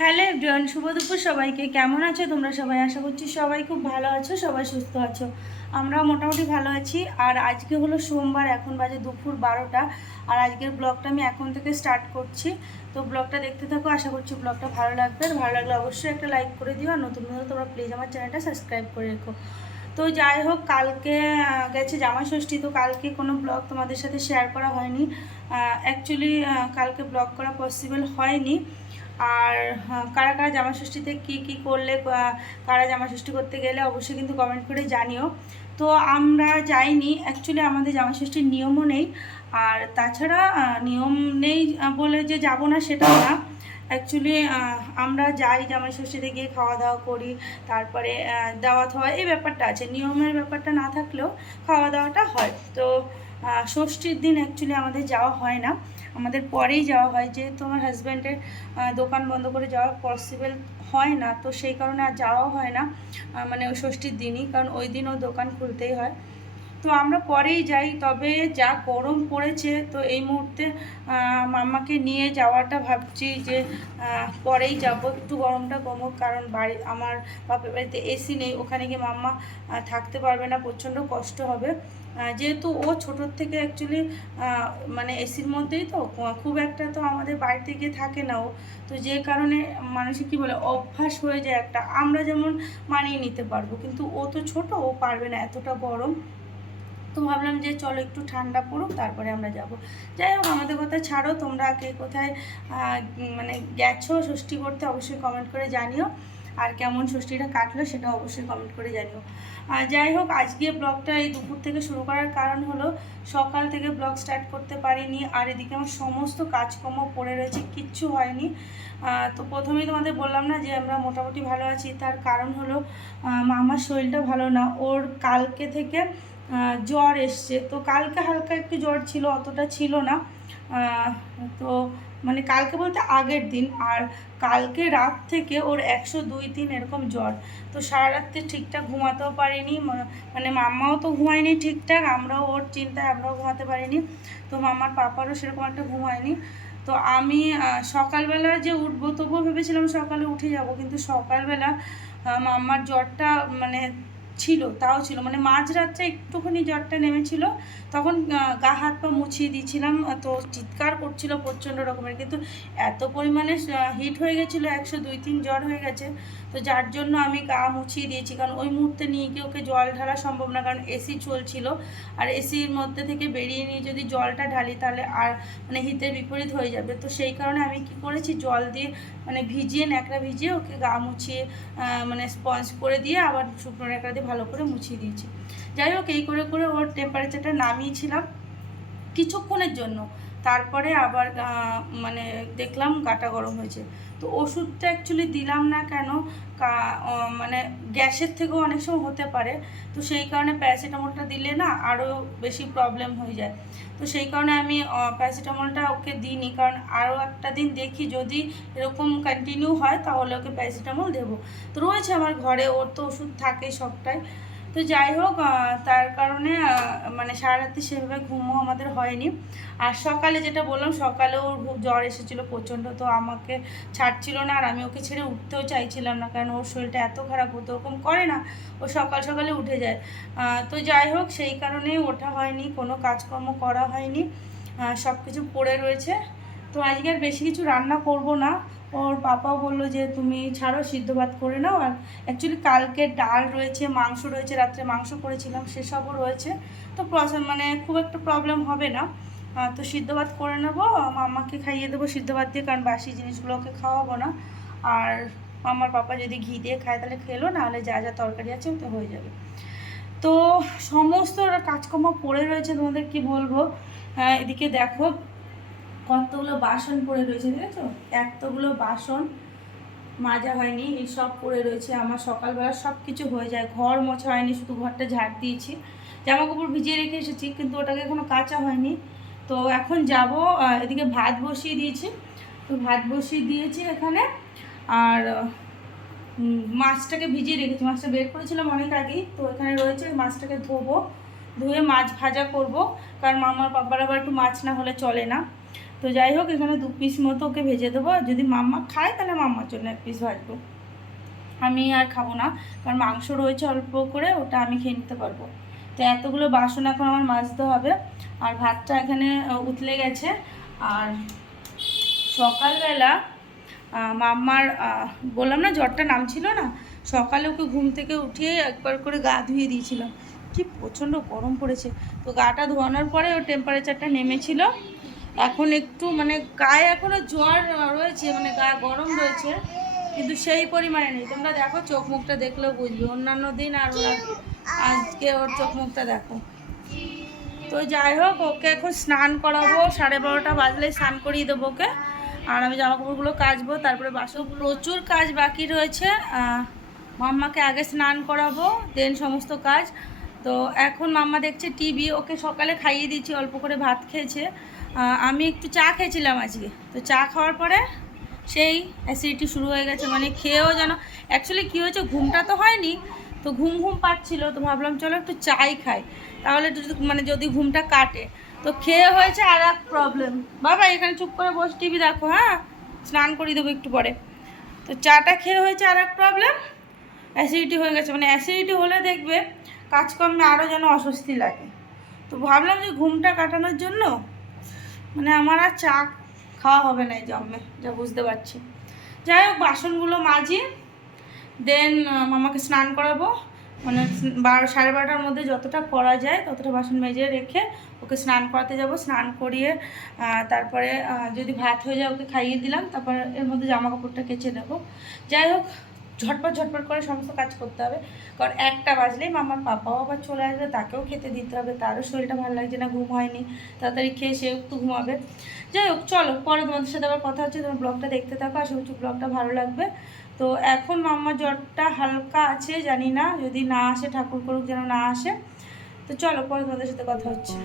Hello everyone, শুভ দুপুর সবাইকে। কেমন আছো তোমরা সবাই? আশা করছি সবাই খুব ভালো আছো, সবাই সুস্থ আছো। আমরাও মোটামুটি ভালো আছি। আর আজকে হলো সোমবার, এখন বাজে দুপুর 12টা। আর আজকের ব্লগটা আমি এখন থেকে স্টার্ট করছি। তো ব্লগটা দেখতে থাকো, আশা করছি ব্লগটা ভালো লাগবে। আর ভালো লাগলে অবশ্যই একটা লাইক করে দিও, আর নতুন নতুন তোমরা প্লিজ আমার চ্যানেলটা সাবস্ক্রাইব করে রেখো। তো যাই হোক, কালকে গেছে জামাই ষষ্ঠী, তো কালকে কোনো ব্লগ তোমাদের সাথে শেয়ার করা হয়নি। অ্যাকচুয়ালি কালকে ব্লগ করা পসিবল হয়নি। আর কারা কারা জামাষষ্ঠীতে কী কী করলে, কারা জামাষষ্ঠী করতে গেলে অবশ্যই কিন্তু কমেন্ট করে জানিও। তো আমরা যাইনি, অ্যাকচুয়ালি আমাদের জামাষষ্ঠীর নিয়মও নেই। আর তাছাড়া নিয়ম নেই বলে যে যাব না সেটাও না। অ্যাকচুয়ালি আমরা যাই জামাইষষ্ঠীতে গিয়ে খাওয়া দাওয়া করি, তারপরে দাওয়াত হয়, এই ব্যাপারটা আছে। নিয়মের ব্যাপারটা না থাকলেও খাওয়া দাওয়াটা হয়। তো ষষ্ঠীর দিন অ্যাকচুয়ালি আমাদের যাওয়া হয় না, আমাদের পরেই যাওয়া হয়, যেহেতু আমার হাজব্যান্ডের দোকান বন্ধ করে যাওয়া পসিবল হয় না, তো সেই কারণে আর যাওয়া হয় না। মানে ওই ষষ্ঠীর দিনই, কারণ ওই দিন ও দোকান খুলতেই হয়। তো আমরা পরেই যাই। তবে যা গরম পড়েছে, তো এই মুহূর্তে মাম্মাকে নিয়ে যাওয়াটা ভাবছি যে পরেই যাব, একটু গরমটা কমুক। কারণ আমার বাপের বাড়িতে এসি নেই, ওখানে গিয়ে মাম্মা থাকতে পারবে না, প্রচণ্ড কষ্ট হবে। যেহেতু ও ছোটোর থেকে অ্যাকচুয়ালি মানে এসির মধ্যেই, তো খুব একটা তো আমাদের বাড়িতে গিয়ে থাকে না ও। তো যে কারণে মানুষের কী বলে অভ্যাস হয়ে যায় একটা, আমরা যেমন মানিয়ে নিতে পারবো, কিন্তু ও তো ছোট, ও পারবে না এতটা গরম। তো ভাবলাম যে চলো একটু ঠান্ডা পড়ুক, তারপরে আমরা যাব। যাই হোক, আমাদের কথা ছাড়ো, তোমরা কে কোথায় মানে গেছো ষষ্ঠী করতে অবশ্যই কমেন্ট করে জানিও। আর কেমন ষষ্ঠীটা কাটলো সেটা অবশ্যই কমেন্ট করে জানিও। যাই হোক, আজকে ব্লগটা এই দুপুর থেকে শুরু করার কারণ হলো সকাল থেকে ব্লগ স্টার্ট করতে পারিনি। আর এদিকে আমার সমস্ত কাজকর্ম পড়ে রয়েছে, কিচ্ছু হয়নি। তো প্রথমেই তোমাদের বললাম না যে আমরা মোটামুটি ভালো আছি, তার কারণ হলো মামার শরীরটা ভালো না, ওর কালকে থেকে জ্বর এসছে। তো কালকে হালকা একটু জ্বর ছিল, অতটা ছিল না। তো মানে কালকে বলতে আগের দিন। আর কালকে রাত থেকে ওর 102-3 এরকম জ্বর। তো সারা রাত্রে ঠিকঠাক ঘুমাতেও পারিনি, মানে মাম্মাও তো ঘুমায়নি ঠিকঠাক, আমরাও ওর চিন্তায় আমরাও ঘুমাতে পারিনি। তো মাম্মার পাপারও সেরকম একটা ঘুম হয়নি। তো আমি সকালবেলা যে উঠবো, তবুও ভেবেছিলাম সকালে উঠে যাব, কিন্তু সকালবেলা মাম্মার জ্বরটা মানে ছিল, তাও ছিল, মানে মাঝরাত্রে একটুখানি জ্বরটা নেমেছিল, তখন গা হাত পা মুছিয়ে দিয়েছিলাম। তো চিৎকার করছিল প্রচণ্ড রকমের, কিন্তু এত পরিমাণে হিট হয়ে গেছিলো, 102-3 জ্বর হয়ে গেছে। তো যার জন্য আমি গা মুছিয়ে দিয়েছি, কারণ ওই মুহূর্তে নিয়ে গিয়ে ওকে জল ঢালা সম্ভব না, কারণ এসি চলছিল। আর এসির মধ্যে থেকে বেরিয়ে নিয়ে যদি জলটা ঢালি, তাহলে আর মানে হিতের বিপরীত হয়ে যাবে। তো সেই কারণে আমি কি করেছি, জল দিয়ে মানে ভিজিয়ে, ন্যাকড়া ভিজিয়ে ওকে গা মুছিয়ে মানে স্পঞ্জ করে দিয়ে আবার শুকনো ন্যাকড়া দিয়ে ভালো করে মুছিয়ে দিয়েছি। যাই হোক, এই করে করে ওর টেম্পারেচারটা নামিয়েছিলাম কিছুক্ষণের জন্য। তারপরে আবার মানে দেখলাম গাটা গরম হয়েছে। তো ওষুধটা অ্যাকচুয়ালি দিলাম না কেন, মানে গ্যাসের থেকেও অনেক সময় হতে পারে। তো সেই কারণে প্যারাসিটামলটা দিলে না আরও বেশি প্রবলেম হয়ে যায়। তো সেই কারণে আমি প্যারাসিটামলটা ওকে দিইনি, কারণ আরও একটা দিন দেখি যদি এরকম কন্টিনিউ হয়, তাহলে ওকে প্যারাসিটামল দেবো। তো রয়েছে আমার ঘরে, ওর তো ওষুধ থাকেই সবটাই। তো যাই হোক, তার কারণে মানে সারা রাত্রি সেভাবে ঘুমও আমাদের হয়নি। আর সকালে যেটা বললাম, সকালেও ওর জ্বর এসেছিলো প্রচণ্ড, তো আমাকে ছাড়ছিল না, আর আমি ওকে ছেড়ে উঠতেও চাইছিলাম না, কারণ ওর শরীরটা এত খারাপ, হতো ওরকম করে না, ও সকাল সকালে উঠে যায়। তো যাই হোক, সেই কারণেই ওঠা হয়নি, কোনো কাজকর্ম করা হয়নি, সব কিছু পড়ে রয়েছে। তো আজকে আর বেশি কিছু রান্না করব না। ওর পাপাও বললো যে তুমি ছাড়ো, সিদ্ধ ভাত করে নাও। আর অ্যাকচুয়ালি কালকে ডাল রয়েছে, মাংস রয়েছে, রাত্রে মাংস করেছিলাম, সেসবও রয়েছে। তো মানে খুব একটা প্রবলেম হবে না। তো সিদ্ধ ভাত করে নেবো, মাম্মাকে খাইয়ে দেবো সিদ্ধ ভাত দিয়ে, কারণ বাসি জিনিসগুলোকে খাওয়াবো না। আর আমার পাপা যদি ঘি দিয়ে খায় তাহলে খেলো, নাহলে যা যা তরকারি আছে ওতে হয়ে যাবে। তো সমস্ত কাজকর্ম পড়ে রয়েছে, তোমাদের কি বলবো। এদিকে দেখো কতগুলো বাসন পড়ে রয়েছে, দেখেছো? এতগুলো বাসন মাজা হয়নি, এই সব পড়ে রয়েছে আমার। সকালবেলা সব কিছু হয়ে যায়, ঘর মোছা হয়নি, শুধু ঘরটা ঝাড় দিয়েছি, জামা কাপড় ভিজিয়ে রেখে এসেছি, কিন্তু ওটাকে এখনো কাচা হয়নি। তো এখন যাব, এদিকে ভাত বসিয়ে দিয়েছি। তো ভাত বসিয়ে দিয়েছি এখানে। আর মাছটাকে ভিজিয়ে রেখেছি, মাছটা বের করেছিলাম অনেক আগেই, তো এখানে রয়েছে। মাছটাকে ধোবো, ধুয়ে মাছ ভাজা করব, কারণ মামার পাপার আবার একটু মাছ না হলে চলে না। তো যাই হোক, এখানে 2 পিস মতো ওকে ভেজে দেবো। যদি মাম্মা খায় তাহলে মাম্মার জন্য 1 পিস ভাজবো, আমি আর খাবো না, কারণ মাংস রয়েছে অল্প করে, ওটা আমি খেয়ে নিতে পারবো। তো এতগুলো বাসন এখন আমার মাজতে হবে। আর ভাতটা এখানে উতলে গেছে। আর সকালবেলা মাম্মার বললাম না জ্বরটা নামছিল না, সকালে ওকে ঘুম থেকে উঠিয়ে একবার করে গা ধুয়ে দিয়েছিলাম। কি প্রচণ্ড গরম পড়েছে, তো গাটা ধোয়ানোর পরে ওর টেম্পারেচারটা নেমেছিল। এখন একটু মানে গায়ে এখনও জ্বর রয়েছে, মানে গা গরম রয়েছে, কিন্তু সেই পরিমাণে নেই। তোমরা দেখো চোখ মুখটা দেখলেও বুঝবে, অন্যান্য দিন আর আজকে ওর চোখ মুখটা দেখো। তো যাই হোক, ওকে এখন স্নান করাবো, 12:30 বাজলেই স্নান করিয়ে দেবো ওকে। আর আমি জামা কাপড়গুলো কাচবো, তারপরে বাসন, প্রচুর কাজ বাকি রয়েছে। মাম্মাকে আগে স্নান করাবো, দেন সমস্ত কাজ। তো এখন মাম্মা দেখছে টিভি, ওকে সকালে খাইয়ে দিয়েছি, অল্প করে ভাত খেয়েছে। আমি একটু চা খেয়েছিলাম আজকে, তো চা খাওয়ার পরে সেই অ্যাসিডিটি শুরু হয়ে গেছে, মানে খেয়েও যেন, অ্যাকচুয়ালি কী হয়েছে, ঘুমটা তো হয়নি, তো ঘুম পাচ্ছিল, তো ভাবলাম চলো একটু চাই খাই, তাহলে একটু মানে যদি ঘুমটা কাটে। তো খেয়ে হয়েছে আর এক প্রবলেম। বাবা এখানে চুপ করে বসে টিভি দেখো, হ্যাঁ, স্নান করিয়ে দেবো একটু পরে। তো চাটা খেয়ে হয়েছে আর এক প্রবলেম, অ্যাসিডিটি হয়ে গেছে। মানে অ্যাসিডিটি হলে দেখবে কাজকর্মে আরও যেন অস্বস্তি লাগে। তো ভাবলাম যে ঘুমটা কাটানোর জন্য মানে আমার আর চা খাওয়া হবে না এই জন্মে, যা বুঝতে পারছি। যাই হোক, বাসনগুলো মাজি, দেন মামাকে স্নান করাবো, মানে 12-12:30 মধ্যে যতটা করা যায় ততটা বাসন মেজে রেখে ওকে স্নান করাতে যাব। স্নান করিয়ে তারপরে যদি ভাত হয়ে যায় ওকে খাইয়ে দিলাম, তারপর এর মধ্যে জামা কাপড়টা কেচে নেবো। যাই হোক, ঝটপট করে সমস্ত কাজ করতে হবে, কারণ 1টা বাজলেই মামার পাপাও আবার চলে আসবে, তাকেও খেতে দিতে হবে, তারও শরীরটা ভালো লাগছে না, ঘুম হয়নি, তাড়াতাড়ি খেয়ে সেও একটু ঘুমাবে। যাই হোক, চলো পরে তোমাদের সাথে আবার কথা হচ্ছে, তোমার ব্লগটা দেখতে থাকো, আশা করছি ব্লগটা ভালো লাগবে। তো এখন মাম্মার জ্বরটা হালকা আছে, জানি না যদি না আসে, ঠাকুর করুক যেন না আসে। তো চলো পরে তোমাদের সাথে কথা হচ্ছে।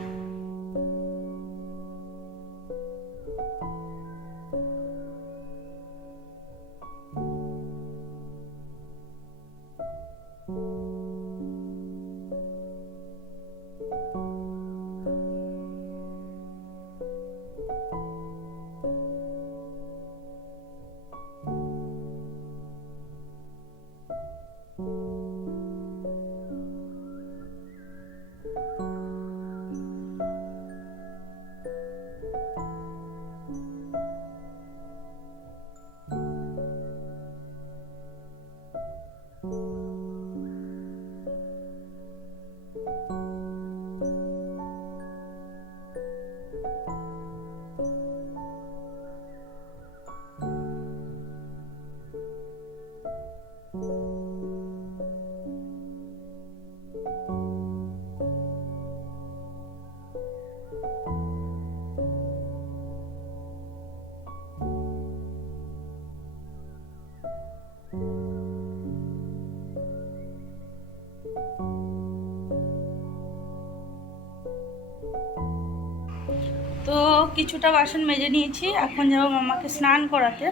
তো কিছুটা বাসন মেজে নিয়েছি, এখন যাবো মামাকে স্নান করাতে।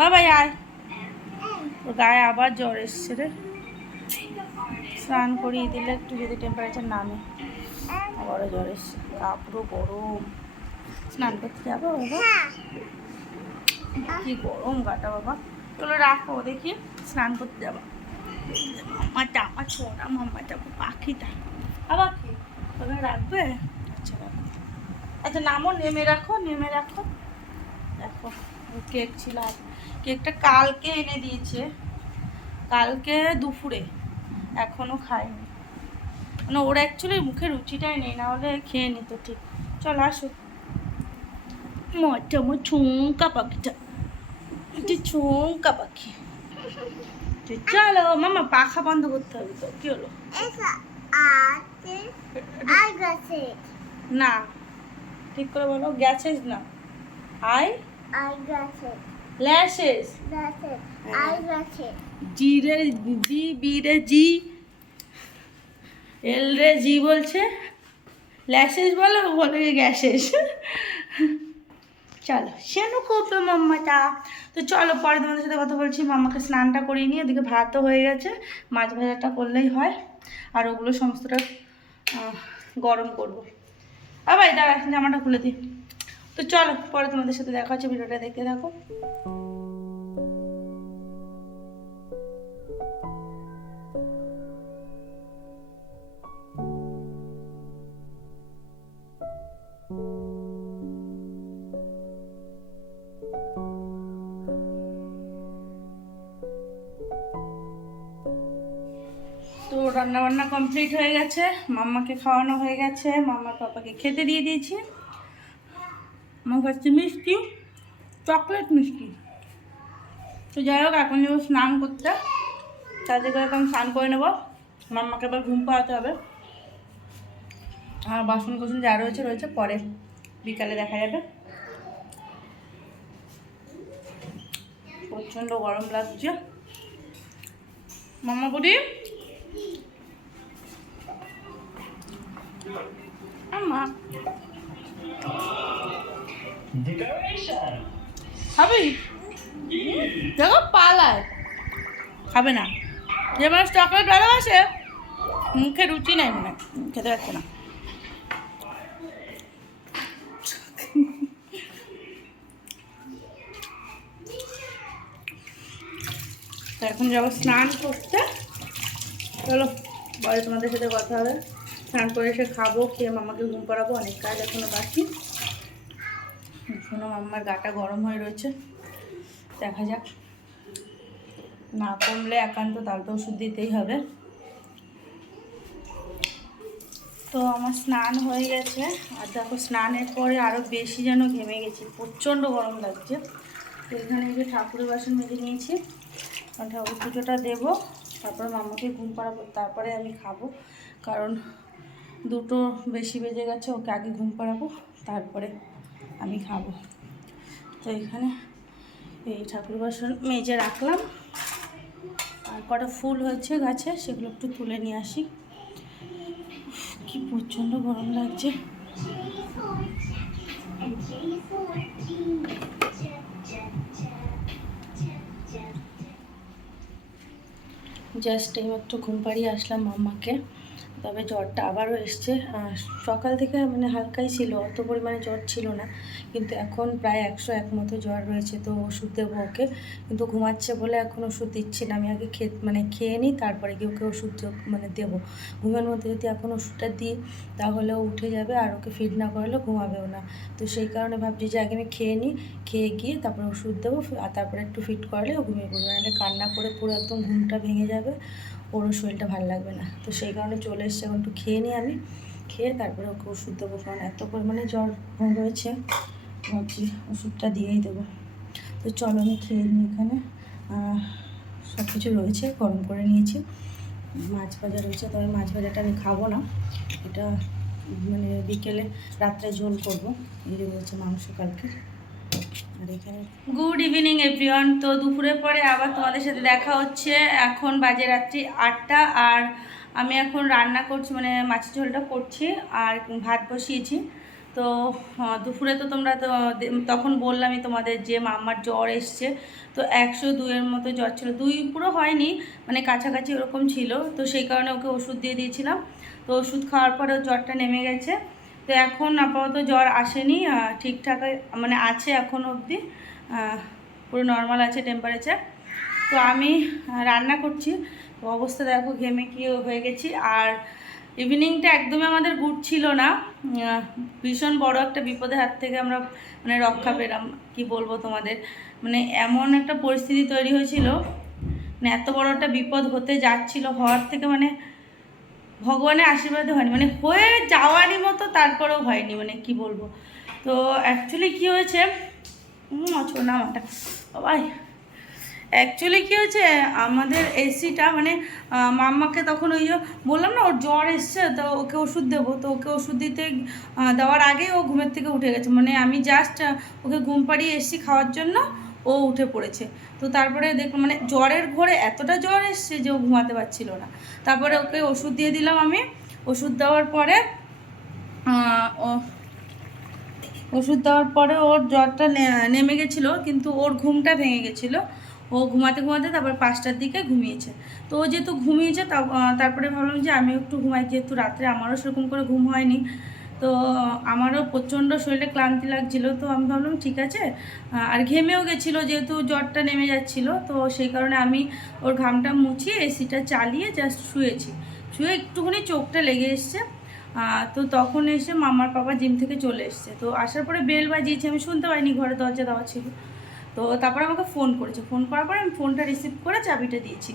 বাবা আয়, তো গায়ে আবার জ্বর এসছে রে, স্নান করিয়ে দিলে একটু যদি টেম্পারেচার নামে, আবারও জ্বর এসছে, গা পুরো গরম। স্নান করতে যাবো বাবা, কি গরম গাটা বাবা। চলো রাখো, দেখি স্নান করতে যাবো। মাম্মা জামা ছোড়া, মাম্মা যাবো পাখিটা আবার কি ওখানে রাখবে? আচ্ছা রাখো, আচ্ছা নামো, নেমে রাখো। দেখো কেক ছিল, কেকটা কালকে এনে দিয়েছে, কালকে দুপুরে, এখনও খাইনি। মানে ওরা অ্যাকচুয়ালি মুখে রুচিটাই নেই, না হলে খেয়ে নিত ঠিক। চল আসো, মজা আমার ছুঁকা পাখিটা, ছুঁকা পাখি। চলো মামা, পাখা বন্ধ করতে হবে তো, কি হলো? না ঠিক করে বলো, গ্যাসেস না, ল্যাশেস, জি রে জি, বি রে জি, এল রে জি বলছে, ল্যাশেস বলো, বলে গ্যাসেস। চলো সেনু করবে মাম্মাটা। তো চলো পরে তোমাদের সাথে কথা বলছি। মাম্মাকে স্নানটা করিয়ে নিয়ে, এদিকে ভাতও হয়ে গেছে, মাছ ভাজাটা করলেই হয়, আর ওগুলো সমস্তটা গরম করবো। ভাই দাঁড়া, জামাটা খুলে দিই। তো চলো পরে তোমাদের সাথে দেখা হচ্ছে, ভিডিওটা দেখতে থাকো। তো রান্নাবান্না কমপ্লিট হয়ে গেছে, মাম্মাকে খাওয়ানো হয়ে গেছে, মাম্মার পাপাকে খেতে দিয়ে দিয়েছি। আমার কাছে মিষ্টি, চকলেট মিষ্টি। তো যাই হোক, এখন যাবো স্নান করতে, তাদের করে এখন স্নান করে নেবো। মাম্মাকে এবার ঘুম পাওয়াতে হবে। আর বাসন কোসন যা রয়েছে পরে বিকালে দেখা যাবে। প্রচণ্ড গরম লাগছে। মাম্মা বুড়ি আম্মা খাবি? দেখো পালায়, খাবে না। যে মানুষ চকলেট ভালোবাসে মুখে রুচি নাই, মনে খেতে পারছে না। এখন যাবো স্নান করতে। চলো পরে তোমাদের সাথে কথা হবে। স্নান করে এসে খাবো, খেয়ে মামাকে ঘুম পাড়াবো, অনেক কাজ এখনো বাকি। শোনো, মাম্মার গাটা গরম হয়ে রয়েছে, দেখা যাক। না কমলে একান্ত তাহলে তো ওষুধ দিতেই হবে। তো আমার স্নান হয়ে গেছে, আর দেখো স্নানের পরে আরও বেশি যেন ঘেমে গেছি, প্রচণ্ড গরম লাগছে। তো এখানে যে ঠাকুরের বাসন মেজে নিয়েছি, ঠাকুর পুজোটা দেবো, তারপরে মামাকে ঘুম পাড়াবো, তারপরে আমি খাবো। কারণ 2টো বেশি বেজে গেছে, ওকে আগে ঘুম পাড়াবো, তারপরে আমি খাবো। তো এখানে এই ঠাকুর বাসন মেজে রাখলাম, আর কটা ফুল হয়েছে গাছে, সেগুলো একটু তুলে নিয়ে আসি। কি প্রচণ্ড গরম লাগছে। জাস্ট এই একটু ঘুম পাড়িয়ে আসলাম মাম্মাকে। তবে জ্বরটা আবারও এসছে। সকাল থেকে মানে হালকাই ছিল, অত পরিমাণে জ্বর ছিল না, কিন্তু এখন প্রায় 101 মতো জ্বর রয়েছে। তো ওষুধ দেবো ওকে, কিন্তু ঘুমাচ্ছে বলে এখন ওষুধ দিচ্ছি না। আমি আগে খেয়ে নিই, তারপরে গিয়ে ওকে ওষুধ দেবো। ঘুমের মধ্যে যদি এখন ওষুধটা দিই তাহলে ও উঠে যাবে, আর ওকে ফিট না করলে ঘুমাবেও না। তো সেই কারণে ভাবছি যে আগে আমি খেয়ে নিই, খেয়ে গিয়ে তারপরে ওষুধ দেবো, আর তারপরে একটু ফিট করলে ও ঘুমিয়ে পড়বে। নাহলে কান্না করে পুরো একদম ঘুমটা ভেঙে যাবে, ওরও শরীরটা ভালো লাগবে না। তো সেই কারণে চলে এসছে, এখন একটু খেয়ে নিই আমি, খেয়ে তারপরে ওকে ওষুধ দেবো। কারণ এত পরিমাণে জ্বর রয়েছে, ভাবছি ওষুধটা দিয়েই দেবো। তো চলো আমি খেয়ে নিই। এখানে সব কিছু রয়েছে, গরম করে নিয়েছি, মাছ ভাজা রয়েছে, তবে মাছ ভাজাটা আমি খাবো না, এটা মানে বিকেলে রাত্রে ঝোল করবো। এই রয়েছে মাংস কালকে। আর এখানে গুড ইভিনিং এভরিওয়ান। তো দুপুরের পরে আবার তোমাদের সাথে দেখা হচ্ছে। এখন বাজে রাত্রি 8টা, আর আমি এখন রান্না করছি, মানে মাছের ঝোলটা করছি, আর ভাত বসিয়েছি। তো দুপুরে তো তোমরা তো তখন বললামই তোমাদের যে মাম্মার জ্বর এসছে। তো 102-এর মতো জ্বর ছিল, 2 পুরো হয়নি, মানে কাছাকাছি ওরকম ছিল। তো সেই কারণে ওকে ওষুধ দিয়ে দিয়েছিলাম। তো ওষুধ খাওয়ার পরে জ্বরটা নেমে গেছে। তো এখন আপাতত জ্বর আসেনি, ঠিকঠাক মানে আছে এখন অবধি, পুরো নর্মাল আছে টেম্পারেচার। তো আমি রান্না করছি, তো অবস্থা দেখো ঘেমে কি হয়ে গেছি। আর ইভিনিংটা একদমই আমাদের গুড ছিল না, ভীষণ বড় একটা বিপদের হাত থেকে আমরা মানে রক্ষা পেলাম। কি বলবো তোমাদের, মানে এমন একটা পরিস্থিতি তৈরি হয়েছিল, মানে এত বড় একটা বিপদ হতে যাচ্ছিল, হওয়ার থেকে মানে ভগবানের আশীর্বাদে হয়নি, মানে হয়ে যাওয়ারই মতো, তারপরেও হয়নি, মানে কি বলবো। তো অ্যাকচুয়ালি কী হয়েছে, ছোনা মাটা বাবাই, অ্যাকচুয়ালি কী হয়েছে, আমাদের এসিটা মানে মাম্মাকে তখন ওই যে বললাম না ওর জ্বর এসছে, তো ওকে ওষুধ দেবো। তো ওকে ওষুধ দিতে দেওয়ার আগেই ও ঘুমের থেকে উঠে গেছে, মানে আমি জাস্ট ওকে ঘুম পাড়িয়ে এসছি খাওয়ার জন্য, ও উঠে পড়েছে। তো তারপরে দেখলাম মানে জ্বরের ঘোরে এতটা জ্বর এসছে যে ও ঘুমাতে পারছিল না। তারপরে ওকে ওষুধ দিয়ে দিলাম আমি। ওষুধ দেওয়ার পরে ওর জ্বরটা নেমে গেছিলো, কিন্তু ওর ঘুমটা ভেঙে গেছিলো। ও ঘুমাতে ঘুমাতে তারপর 5টার দিকে ঘুমিয়েছে। তো ও যেহেতু ঘুমিয়েছে, তারপরে ভাবলাম যে আমিও একটু ঘুমাই, যেহেতু রাত্রে আমারও সেরকম করে ঘুম হয়নি। তো আমারও প্রচণ্ড শরীরে ক্লান্তি লাগছিলো, তো আমি ভাবলাম ঠিক আছে, আর ঘেমেও গেছিলো যেহেতু জ্বরটা নেমে যাচ্ছিলো, তো সেই কারণে আমি ওর ঘামটা মুছিয়ে এসিটা চালিয়ে জাস্ট শুয়েছি। শুয়ে একটুখানি চোখটা লেগে এসছে। তো তখন এসে মামার পাপা জিম থেকে চলে এসছে, তো আসার পরে বেল বাজিয়েছে, আমি শুনতে পাইনি, ঘরে দরজা দেওয়া ছিল। তো তারপরে আমাকে ফোন করেছে, ফোন করার পরে আমি ফোনটা রিসিভ করে চাবিটা দিয়েছি।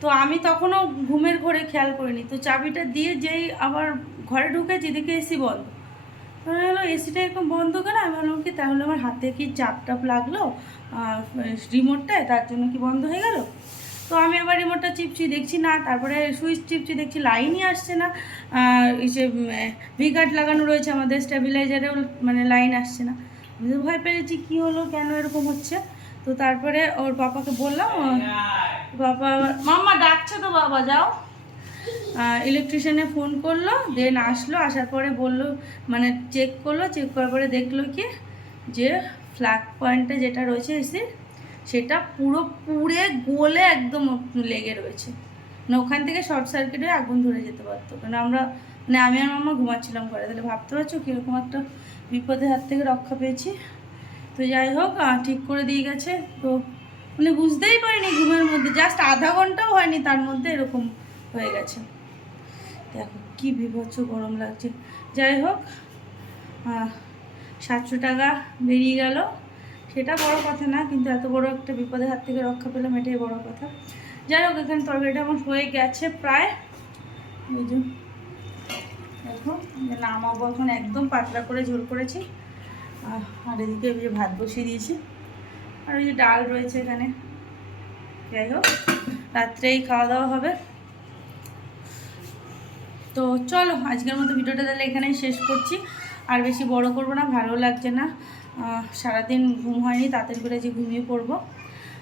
তো আমি তখনও ঘুমের ঘোরে খেয়াল করিনি, তো চাবিটা দিয়ে যেই আবার ঘরে ঢুকেছি দেখে এসি বন্ধ। মনে হলো এসিটা এরকম বন্ধ কেন, আমি ভাবলাম কি তাহলে আমার হাতে কি চাপ টাপ লাগলো রিমোটটায়, তার জন্য কি বন্ধ হয়ে গেল। তো আমি আবার রিমোটটা চিপছি, দেখছি না, তারপরে সুইচ টিপছি, দেখছি লাইনই আসছে না। এই যে ভিগার্ড লাগানো রয়েছে আমাদের স্টেবিলাইজারেও, মানে লাইন আসছে না। আমি তো ভয় পেয়েছি কী হলো, কেন এরকম হচ্ছে। তো তারপরে ওর পাপাকে বললাম, বাবা মাম্মা ডাকছে তো, বাবা যাও। ইলেকট্রিশিয়ানে ফোন করলো, দেন আসলো, আসার পরে বললো, মানে চেক করলো, চেক করার পরে দেখলো কি যে ফ্ল্যাগ পয়েন্টে যেটা রয়েছে এসির, সেটা পুরো পুড়ে গলে একদম লেগে রয়েছে। মানে ওখান থেকে শর্ট সার্কিট হয়ে আগুন ধরে যেতে পারতো, কারণ আমরা, মানে আমি আর মামা ঘুমাচ্ছিলাম ঘরে। তাহলে ভাবতে পারছো কীরকম একটা বিপদের হাত থেকে রক্ষা পেয়েছি। তো যাই হোক, ঠিক করে দিয়ে গেছে। তো মানে বুঝতেই পারিনি ঘুমের মধ্যে, জাস্ট আধা ঘন্টাও হয়নি তার মধ্যে এরকম হয়ে গেছে। দেখো কী বিভৎস গরম লাগছে। যাই হোক, 700 টাকা বেরিয়ে গেল, সেটা বড় কথা না, কিন্তু এত বড় একটা বিপদের হাত থেকে রক্ষা পেলাম, এটাই বড় কথা। যাই হোক, এখানে তরকারিটা আমার হয়ে গেছে প্রায়। এই যে দেখো, নামাবো এখন, একদম পাতলা করে ঝোল করেছি। আর এদিকে ওই যে ভাত বসিয়ে দিয়েছি, আর ওই যে ডাল রয়েছে এখানে। যাই হোক, রাত্রেই খাওয়া দাওয়া হবে। তো চলো, আজকের মতো ভিডিওটা তাহলে এখানেই শেষ করছি, আর বেশি বড় করবো না, ভালো লাগছে না, সারাদিন ঘুম হয়নি, তাড়াতাড়ি করে যে ঘুমিয়ে পড়বো।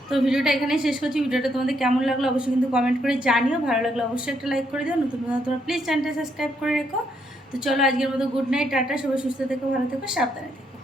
তো ভিডিওটা এখানেই শেষ করছি। ভিডিওটা তোমাদের কেমন লাগলো অবশ্যই কিন্তু কমেন্ট করে জানিও, ভালো লাগলো অবশ্যই একটা লাইক করে দিও, নতুন তোমরা প্লিজ চ্যানেলটা সাবস্ক্রাইব করে রেখো। তো চলো, আজকের মতো গুড নাইট, টাটা, সবাই সুস্থ থেকো, ভালো থেকো, সাবধানে থেকো।